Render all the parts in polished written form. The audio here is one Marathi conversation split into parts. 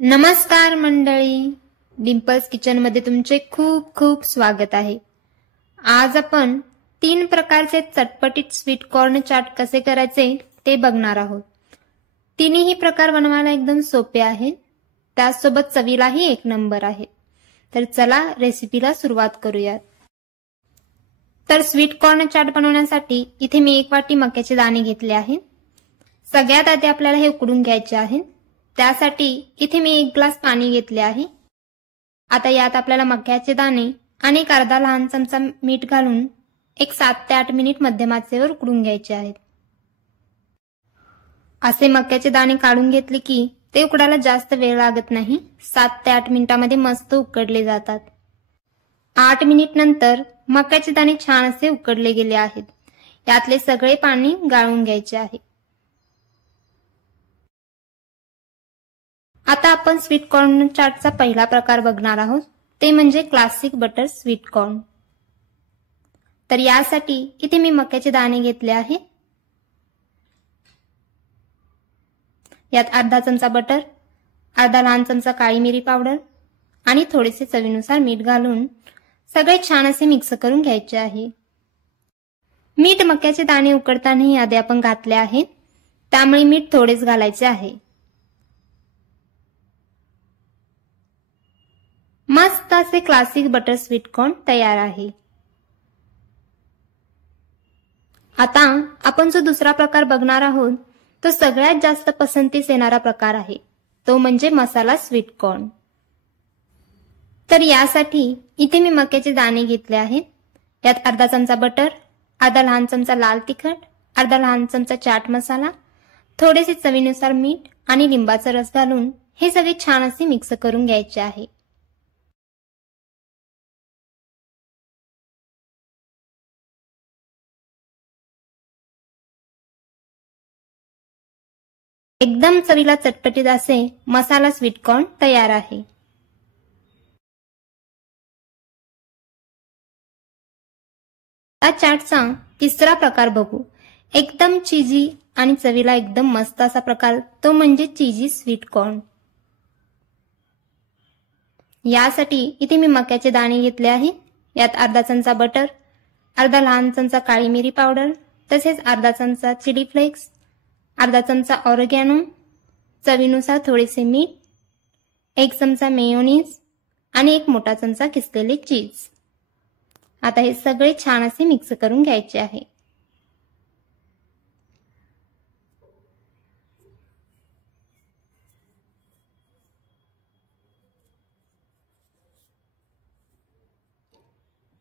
नमस्कार मंडळी, डिम्पल्स किचन मध्ये तुमचे खूप खूप स्वागत आहे। आज आपण 3 प्रकारचे चटपटीत स्वीट कॉर्न चाट कसे करायचे ते बघणार आहोत। तिन्ही प्रकार बनवायला एकदम सोपे आहेत, त्यासोबत चवीलाही एक नंबर आहे। तर चला रेसिपीला सुरुवात करूयात। तर स्वीट कॉर्न चाट बनवण्यासाठी इथे मी 1 वाटी मक्याचे दाणे घेतले आहेत। सगळ्यात आधी आपल्याला हे उकडून घ्यायचे आहे। त्यासाठी इथे मी 1 ग्लास पाणी घेतले आहे। आता यात आपल्याला मक्याचे दाणे आणि एक अर्धा लहान चमचा मीठ घालून 7 ते 8 मिनिट मध्यम आचेवर उकडून घ्यायचे आहेत। असे मक्याचे दाणे काढून घेतले की ते उकडायला जास्त वेळ लागत नाही, 7 ते 8 मिनिटांमध्ये मस्त उकडले जातात। 8 मिनिट नंतर मक्याचे दाणे छान असे उकडले गेले आहेत। यातले सगळे पाणी गाळून घ्यायचे आहे। आता आपण स्वीट कॉर्न चाटचा पहिला प्रकार बघणार आहोत, ते म्हणजे क्लासिक बटर स्वीट कॉर्न। तर यासाठी इथे मी मक्याचे दाणे घेतले आहे। यात अर्धा चमचा बटर, अर्धा लहान चमचा काळी मिरी पावडर आणि थोडेसे चवीनुसार मीठ घालून सगळे छान असे मिक्स करून घ्यायचे आहे। मीठ मक्याचे दाणे उकडताना आधी आपण घातले आहे, त्यामुळे मीठ थोडेच घालायचे आहे। मस्त असे क्लासिक बटर स्वीट कॉर्न तयार आहे। आता आपण जो दुसरा प्रकार बघणार आहोत तो सगळ्यात जास्त पसंतीस येणारा प्रकार आहे, तो म्हणजे मसाला स्वीट कॉर्न। तर यासाठी इथे मी मक्याचे दाणे घेतले आहेत। यात अर्धा चमचा बटर, अर्धा लहान चमचा लाल तिखट, अर्धा लहान चमचा चाट मसाला, थोडेसे चवीनुसार मीठ आणि लिंबाचा रस घालून हे सगळे छान असे मिक्स करून घ्यायचे आहे। एकदम चवीला चटपटीत असे मसाला स्वीट कॉर्न तयार आहे। या चाटचा तिसरा प्रकार बघू। एकदम चीजी आणि चवीला एकदम मस्त असा प्रकार, तो म्हणजे चीजी स्वीट कॉर्न। यासाठी इथे मी मक्याचे दाणे घेतले आहे। यात अर्धा चमचा बटर, अर्धा लहान चमचा काळी मिरी पावडर, तसेच अर्धा चमचा चिली फ्लेक्स, अर्धा चमचा ऑरिगॅनो, चवीनुसार थोडेसे मीठ, 1 चमचा मेयोनीज आणि 1 मोठा चमचा किसलेले चीज। आता हे सगळे छान असे मिक्स करून घ्यायचे आहे।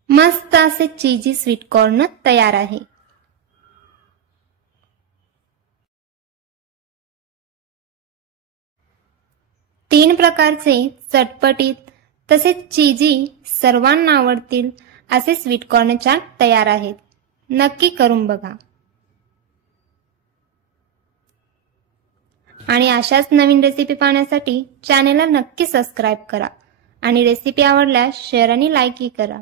मस्त असे चीजी स्वीट कॉर्न तयार आहे। तीन प्रकारचे चटपटीत तसेच चीजी सर्वांना आवडतील असे स्वीट कॉर्न चाट तयार आहेत। नक्की करून बघा आणि अशाच नवीन रेसिपी पाहण्यासाठी चॅनेलला नक्की सबस्क्राइब करा आणि रेसिपी आवडल्यास शेअर आणि लाईक ही करा।